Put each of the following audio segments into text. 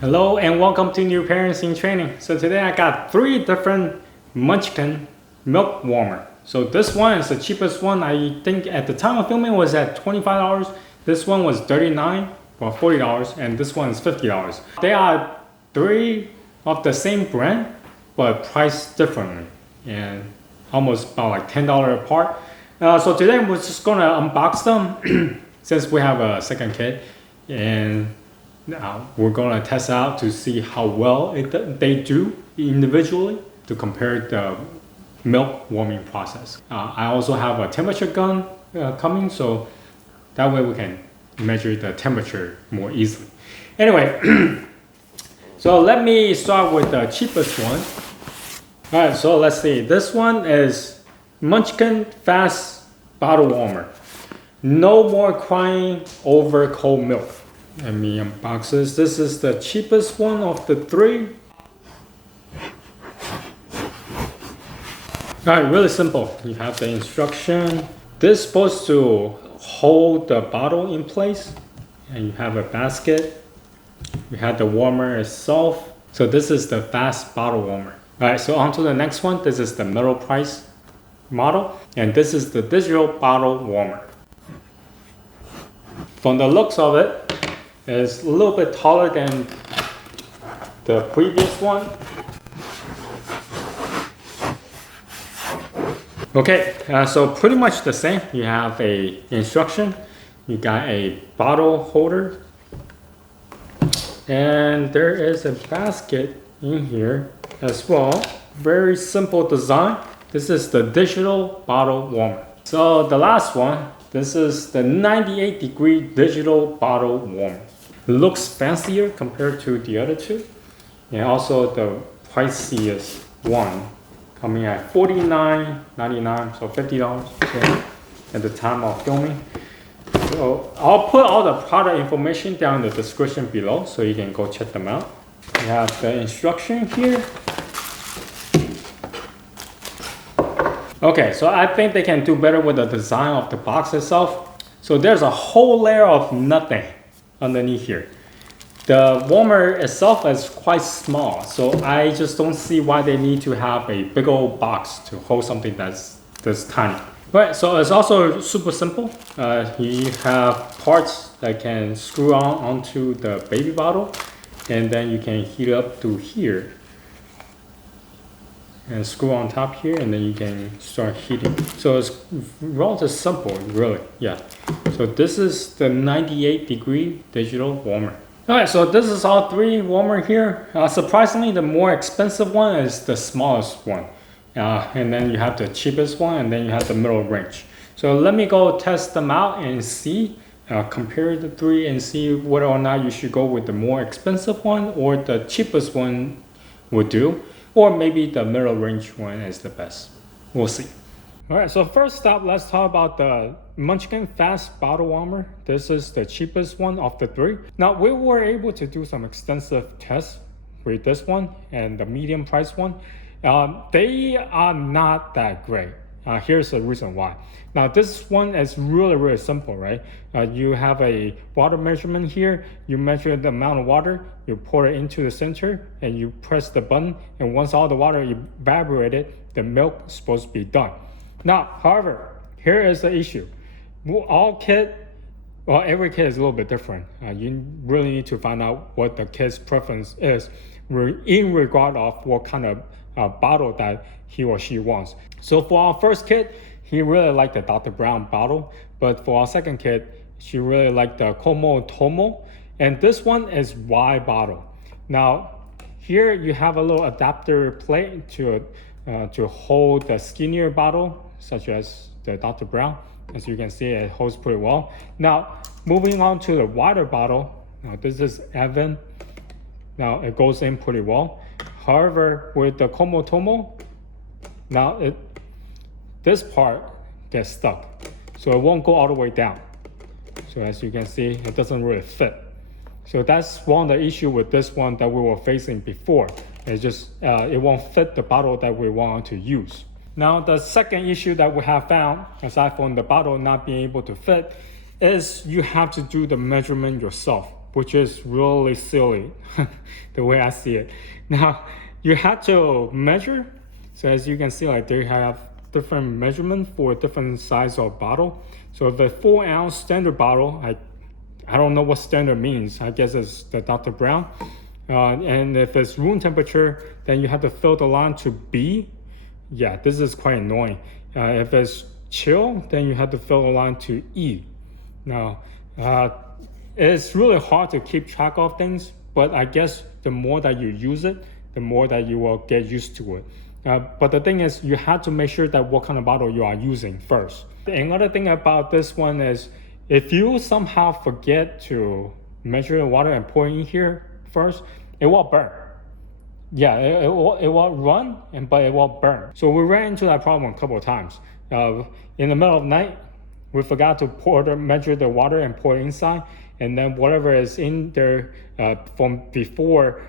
Hello and welcome to New Parents in Training. So today I got 3 different Munchkin milk warmer. So this one is the cheapest one. I think at the time of filming was at $25. This one was $39 or $40 and this one is $50. They are 3 of the same brand but priced differently and almost about like $10 apart. So today we're just gonna unbox them since we have a second kid, and now we're gonna test out to see how well they do individually to compare the milk warming process. I also have a temperature gun coming, so that way we can measure the temperature more easily. Anyway, so let me start with the cheapest one. All right, so let's see. This one is Munchkin Fast Bottle Warmer. No more crying over cold milk. Let me unbox this. This is the cheapest one of the 3. Alright, really simple. You have the instruction. This is supposed to hold the bottle in place. And you have a basket. You have the warmer itself. So this is the fast bottle warmer. Alright, so on to the next one. This is the middle price model. And this is the digital bottle warmer. From the looks of it, it's a little bit taller than the previous one. Okay, so pretty much the same. You have a instruction, you got a bottle holder, and there is a basket in here as well. Very simple design. This is the digital bottle warmer. So the last one, this is the 98-degree digital bottle warmer. It looks fancier compared to the other 2. And also the priciest one coming at $49.99, so $50 at the time of filming. So I'll put all the product information down in the description below so you can go check them out. We have the instruction here. Okay, so I think they can do better with the design of the box itself. So there's a whole layer of nothing underneath here. The warmer itself is quite small, so I just don't see why they need to have a big old box to hold something that's this tiny. Right, so it's also super simple. You have parts that can screw onto the baby bottle, and then you can heat it up to here. And screw on top here, and then you can start heating. So it's relatively simple, really. Yeah. So this is the 98-degree digital warmer. All right, so this is all 3 warmer here. Surprisingly, the more expensive one is the smallest one, and then you have the cheapest one, and then you have the middle range. So let me go test them out and see, compare the 3 and see whether or not you should go with the more expensive one or the cheapest one would do. Or maybe the middle range one is the best. We'll see. Alright, so first up, let's talk about the Munchkin Fast Bottle Warmer. This is the cheapest one of the 3. Now, we were able to do some extensive tests with this one and the medium price one. They are not that great. Here's the reason why. Now this one is really simple, right? You have a water measurement here. You measure the amount of water, you pour it into the center, and you press the button, and once all the water evaporated, the milk is supposed to be done. Now, however, here is the issue. Every kid is a little bit different. You really need to find out what the kid's preference is in regard of what kind of bottle that he or she wants. So for our first kid, he really liked the Dr. Brown bottle, but for our second kid, she really liked the Como Tomo, and this one is Y bottle. Now, here you have a little adapter plate to hold the skinnier bottle, such as the Dr. Brown. As you can see, it holds pretty well. Now, moving on to the wider bottle. Now, this is Evan. Now, it goes in pretty well. However, with the Como Tomo, now this part gets stuck, so it won't go all the way down. So as you can see, it doesn't really fit. So that's one of the issues with this one that we were facing before. It's just it won't fit the bottle that we want to use. Now the second issue that we have found, aside from the bottle not being able to fit, is you have to do the measurement yourself. which is really silly the way I see it. Now you have to measure. So as you can see, like they have different measurement for different size of bottle. So the 4-ounce standard bottle, I don't know what standard means. I guess it's the Dr. Brown. And if it's room temperature, then you have to fill the line to B. Yeah, this is quite annoying. If it's chill, then you have to fill the line to E. Now, it's really hard to keep track of things, but I guess the more that you use it, the more that you will get used to it. But the thing is, you have to make sure that what kind of bottle you are using first. Another thing about this one is, if you somehow forget to measure the water and pour it in here first, it will burn. Yeah, it will run, but it will burn. So we ran into that problem a couple of times. In the middle of the night, we forgot to measure the water and pour it inside, and then whatever is in there from before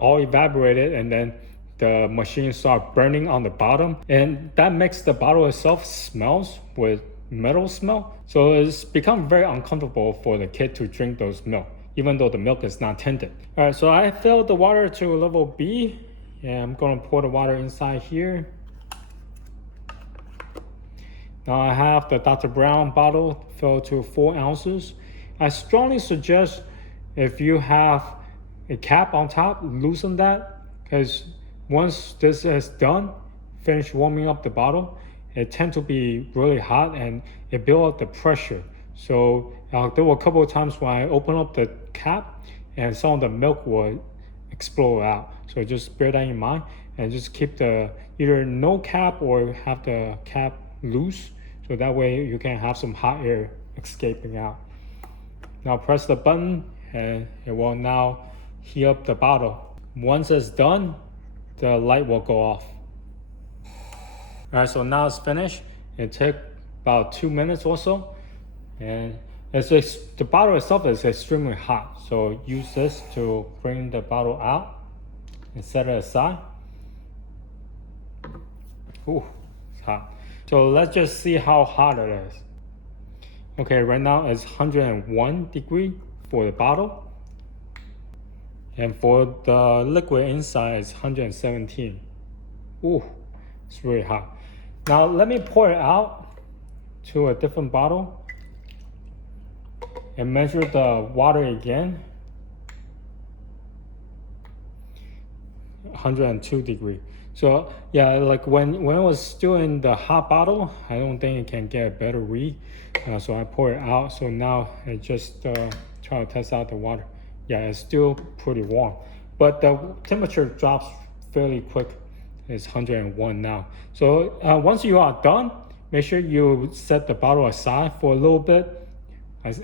all evaporated, and then the machine start burning on the bottom, and that makes the bottle itself smells with metal smell. So it's become very uncomfortable for the kid to drink those milk, even though the milk is not tinted. All right, so I filled the water to level B, and I'm gonna pour the water inside here. Now I have the Dr. Brown bottle filled to 4 ounces. I strongly suggest if you have a cap on top, loosen that, because once this is done, finish warming up the bottle, it tends to be really hot and it builds up the pressure. So there were a couple of times when I opened up the cap and some of the milk would explode out. So just bear that in mind and just keep the either no cap or have the cap loose, so that way you can have some hot air escaping out. Now press the button and it will now heat up the bottle. Once it's done, the light will go off. All right, so now it's finished. It took about 2 minutes or so, and the bottle itself is extremely hot. So use this to bring the bottle out and set it aside. Ooh, it's hot. So let's just see how hot it is. Okay, right now it's 101 degree for the bottle. And for the liquid inside it's 117. Ooh, it's really hot. Now let me pour it out to a different bottle and measure the water again. 102 degree. So yeah, like when it was still in the hot bottle, I don't think it can get a better read. So I pour it out. So now I just try to test out the water. Yeah, it's still pretty warm, but the temperature drops fairly quick. It's 101 now. So once you are done, make sure you set the bottle aside for a little bit.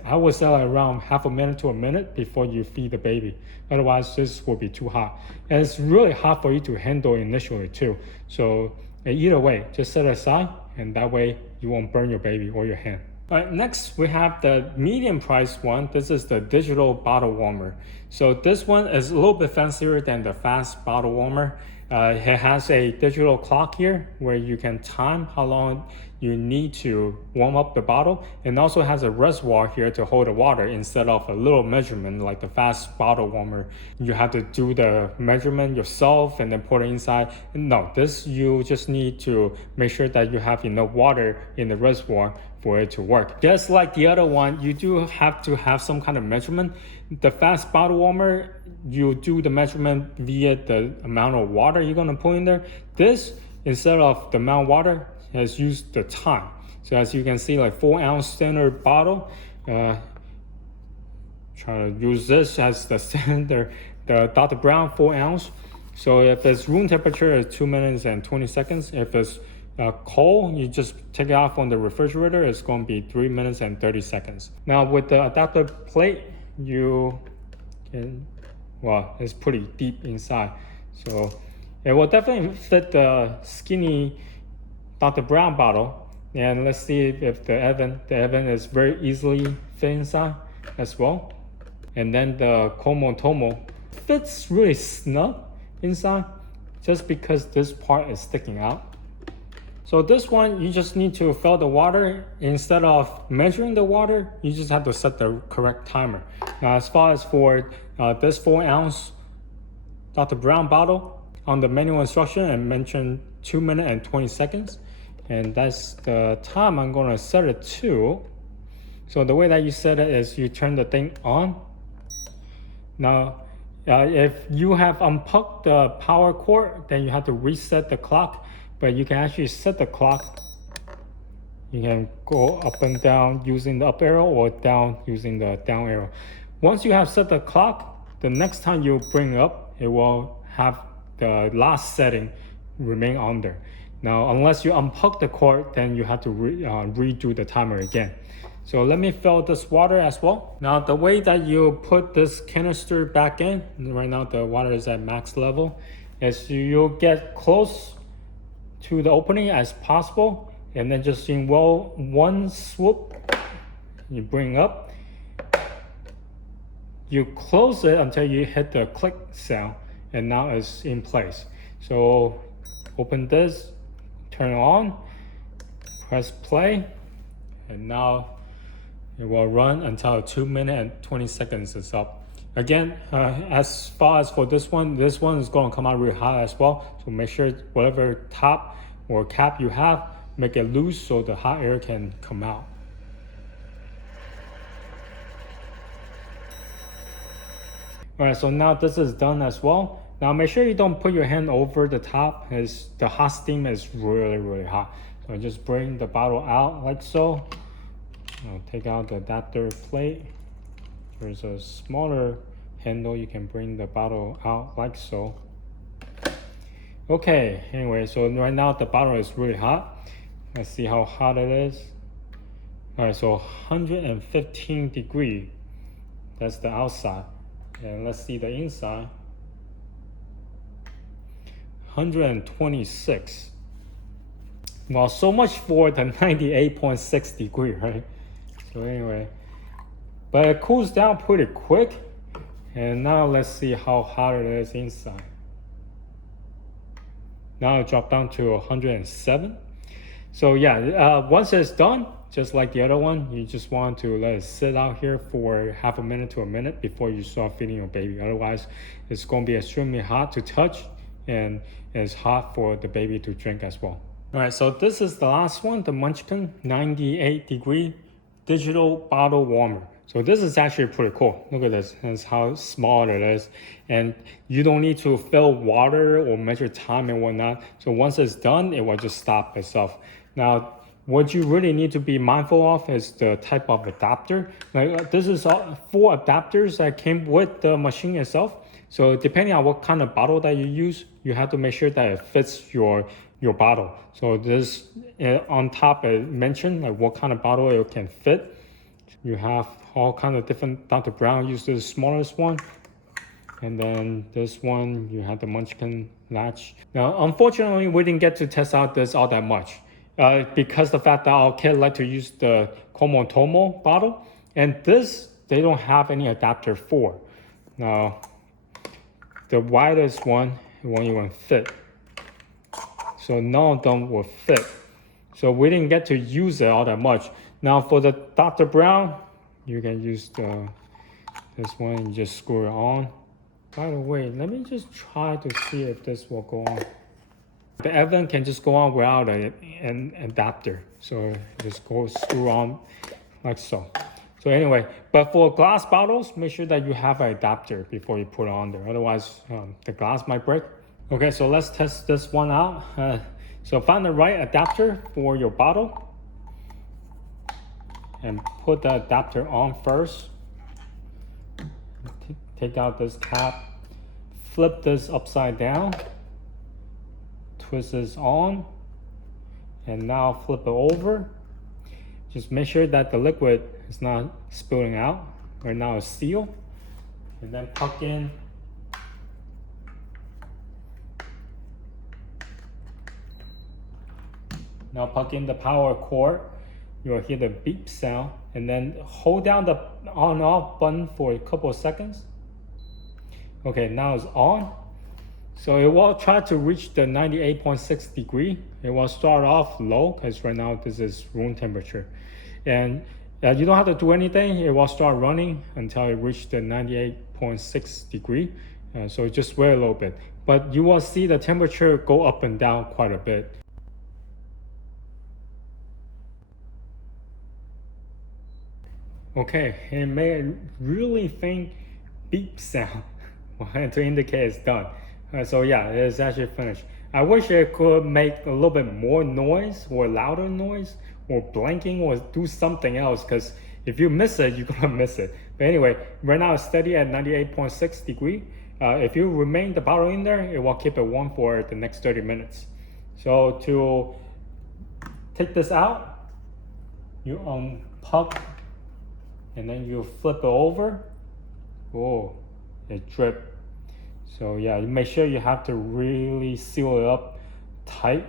I would say around half a minute to a minute before you feed the baby. Otherwise, this will be too hot. And it's really hard for you to handle initially too. So either way, just set it aside, and that way you won't burn your baby or your hand. All right, next we have the medium price one. This is the digital bottle warmer. So this one is a little bit fancier than the fast bottle warmer. It has a digital clock here where you can time how long you need to warm up the bottle, and also has a reservoir here to hold the water instead of a little measurement like the fast bottle warmer. You have to do the measurement yourself and then pour it inside. No, this you just need to make sure that you have enough water in the reservoir for it to work. Just like the other one, you do have to have some kind of measurement. The fast bottle warmer, you do the measurement via the amount of water you're gonna put in there. This, instead of the amount of water, has used the time. So as you can see, like 4 ounce standard bottle, try to use this as the standard, the Dr. Brown 4 ounce. So if it's room temperature, it's 2 minutes and 20 seconds. If it's cold, you just take it out from the refrigerator, it's going to be 3 minutes and 30 seconds. Now with the adapter plate, you can, well, it's pretty deep inside. So it will definitely fit the skinny Dr. Brown bottle. And let's see if the Evan is very easily fit inside as well. And then the Como Tomo fits really snug inside just because this part is sticking out. So this one, you just need to fill the water. Instead of measuring the water, you just have to set the correct timer. Now, as far as for this 4-ounce Dr. Brown bottle, on the manual instruction, I mentioned 2 minutes and 20 seconds. And that's the time I'm gonna set it to. So the way that you set it is you turn the thing on. Now, if you have unplugged the power cord, then you have to reset the clock. But you can actually set the clock. You can go up and down using the up arrow or down using the down arrow. Once you have set the clock, the next time you bring it up, it will have the last setting remain on there. Now, unless you unplug the cord, then you have to redo the timer again. So let me fill this water as well. Now, the way that you put this canister back in, right now the water is at max level, is you'll get close to the opening as possible, and then just in one swoop, you bring up, you close it until you hit the click sound, and now it's in place. So open this, turn it on, press play, and now it will run until 2 minutes and 20 seconds is up. Again, as far as for this one is going to come out really hot as well. So make sure whatever top or cap you have, make it loose so the hot air can come out. Alright, so now this is done as well. Now make sure you don't put your hand over the top, as the hot steam is really hot. So just bring the bottle out like so. I'll take out the adapter plate. There's a smaller handle, you can bring the bottle out like so. Okay, anyway, so right now the bottle is really hot. Let's see how hot it is. Alright, so 115 degrees. That's the outside. And let's see the inside. 126. Well, so much for the 98.6 degree, right? So anyway, but it cools down pretty quick. And now let's see how hot it is inside. Now it dropped down to 107. So yeah, once it's done, just like the other one, you just want to let it sit out here for half a minute to a minute before you start feeding your baby. Otherwise, it's going to be extremely hot to touch, and it's hot for the baby to drink as well. All right, so this is the last one, the Munchkin 98 degree digital bottle warmer. So this is actually pretty cool. Look at this, that's how small it is. And you don't need to fill water or measure time and whatnot. So once it's done, it will just stop itself. Now, what you really need to be mindful of is the type of adapter. Like this is 4 adapters that came with the machine itself. So depending on what kind of bottle that you use, you have to make sure that it fits your bottle. So this on top it mentioned like what kind of bottle it can fit. You have all kind of different. Dr. Brown used the smallest one, and then this one you have the Munchkin latch. Now, unfortunately, we didn't get to test out this all that much because the fact that our kid like to use the Como Tomo bottle, and this they don't have any adapter for. Now, the widest one it won't even fit. So none of them will fit. So we didn't get to use it all that much. Now for the Dr. Brown, you can use this one, you just screw it on. By the way, let me just try to see if this will go on. The Evan can just go on without an adapter. So just go screw on like so. So anyway, but for glass bottles, make sure that you have an adapter before you put it on there. Otherwise, the glass might break. Okay, so let's test this one out. So find the right adapter for your bottle and put the adapter on first. Take out this cap, flip this upside down, twist this on, and now flip it over. Just make sure that the liquid is not spilling out. Right now it's sealed. And then plug in. Now plug in the power cord. You'll hear the beep sound, and then hold down the on and off button for a couple of seconds. Okay, now it's on. So it will try to reach the 98.6 degree. It will start off low because right now this is room temperature. And you don't have to do anything. It will start running until it reaches the 98.6 degree. So just wait a little bit. But you will see the temperature go up and down quite a bit. Okay, it made a really faint beep sound to indicate it's done. So yeah, it's actually finished. I wish it could make a little bit more noise or louder noise or blinking or do something else, because if you miss it, you're gonna miss it. But anyway, right now it's steady at 98.6 degree. If you remain the bottle in there, it will keep it warm for the next 30 minutes. So to take this out, you unpop and then you flip it over. Oh, it dripped. So yeah, you make sure you have to really seal it up tight,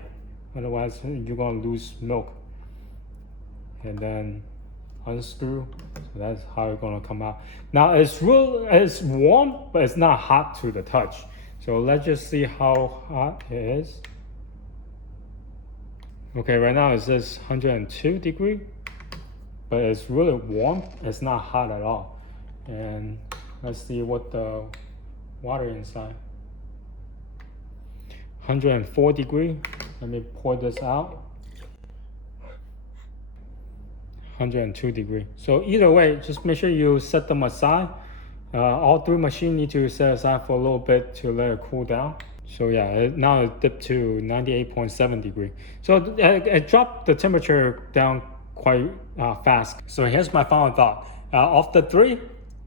otherwise you're gonna lose milk. And then unscrew. So that's how it's gonna come out. Now it's warm, but it's not hot to the touch. So let's just see how hot it is. Okay, right now it says 102 degree, but it's really warm. It's not hot at all. And let's see what the water inside. 104 degree. Let me pour this out. 102 degree. So either way, just make sure you set them aside. All three machines need to set aside for a little bit to let it cool down. So yeah, now it dipped to 98.7 degree. So it dropped the temperature down quite fast. So here's my final thought. Of the three,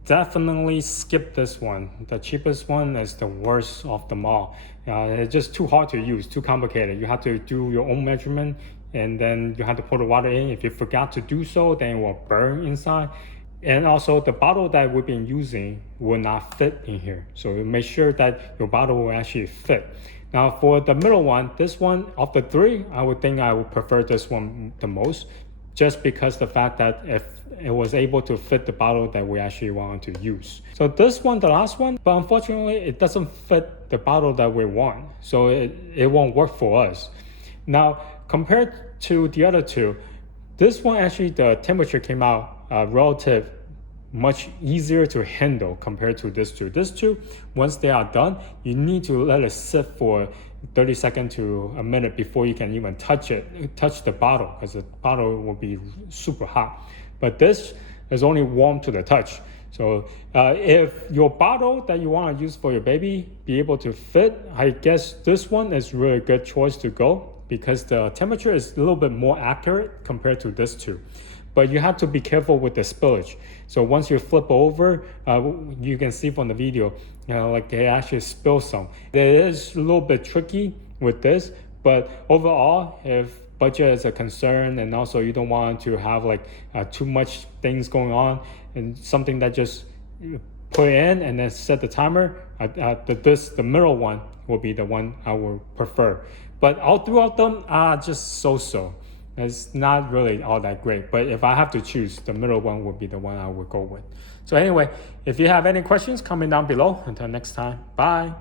definitely skip this one. The cheapest one is the worst of them all. It's just too hard to use, too complicated. You have to do your own measurement, and then you have to pour the water in. If you forgot to do so, then it will burn inside. And also the bottle that we've been using will not fit in here. So make sure that your bottle will actually fit. Now for the middle one, this one of the three, I would think I would prefer this one the most, just because the fact that if it was able to fit the bottle that we actually wanted to use. So this one, the last one, but unfortunately it doesn't fit the bottle that we want. So it won't work for us. Now, compared to the other two, this one actually the temperature came out relative much easier to handle compared to this two. This two, once they are done, you need to let it sit for 30 seconds to a minute before you can even touch the bottle, because the bottle will be super hot. But this is only warm to the touch. So if your bottle that you want to use for your baby be able to fit, I guess this one is really a good choice to go, because the temperature is a little bit more accurate compared to this two. But you have to be careful with the spillage. So once you flip over, you can see from the video, like they actually spill some. It is a little bit tricky with this, but overall, if budget is a concern and also you don't want to have like too much things going on, and something that just put it in and then set the timer, the middle one will be the one I would prefer. But all throughout them are just so-so. It's not really all that great, but if I have to choose, the middle one would be the one I would go with. So anyway, if you have any questions, comment down below. Until next time, bye.